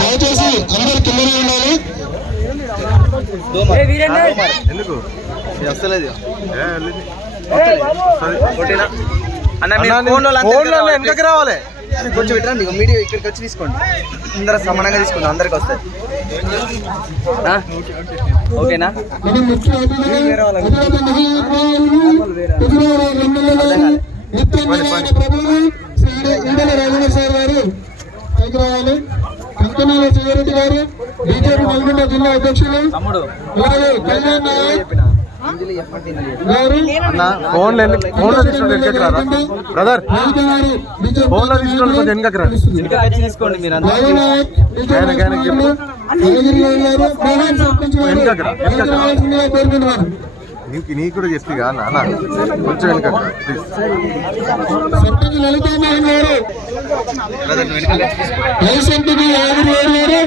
దయచేసి అందరు కిందనే ఉండాలి. ఎందుకు? వస్తలేదు వెనకకి రావాలి? కొంచెం ఇట్రండి ఇక మీడియా ఇక్కడికి వచ్చి తీసుకోండి. అందరూ సమానంగా తీసుకోండి అందరికి వస్తాయి. ఆ? ఓకేనా? ముఖ్య అతిథిగా పైకి రావాలి. కంకనాల సిగారెడ్డి గారు బీజేపీ నల్గొండ జిల్లా అధ్యక్షులు. తమ్ముడు. అలాగే కళ్యాణ్ నాయక్ బ్రదర్ కొంచెం వెనకకి తీసుకోండి మీరు నీకు నీకు కూడా చెప్పి అన్న కొంచెం వెనకకి ప్లీజ్ లలితామోహన్ గారు బ్రదర్ నువ్వు వెనకాల వచ్చి తీసుకో. వైస్ ఎంపీపీ యాదగిరి గారు గారు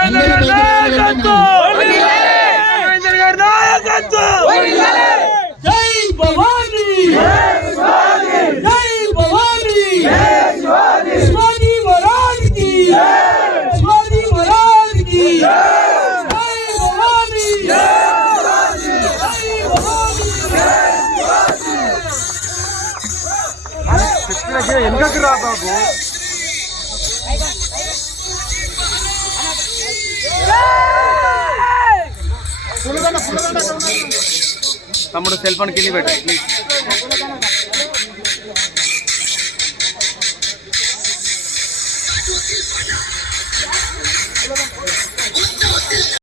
అందరూ పైకి రావాలని జై భవానీ. జై భవానీ. స్వామి వరానికి స్వామి వరానికి వెనకకి రా బాబు. తమ్ముడు సెల్ ఫోన్ కింది పెట్టు ప్లీజ్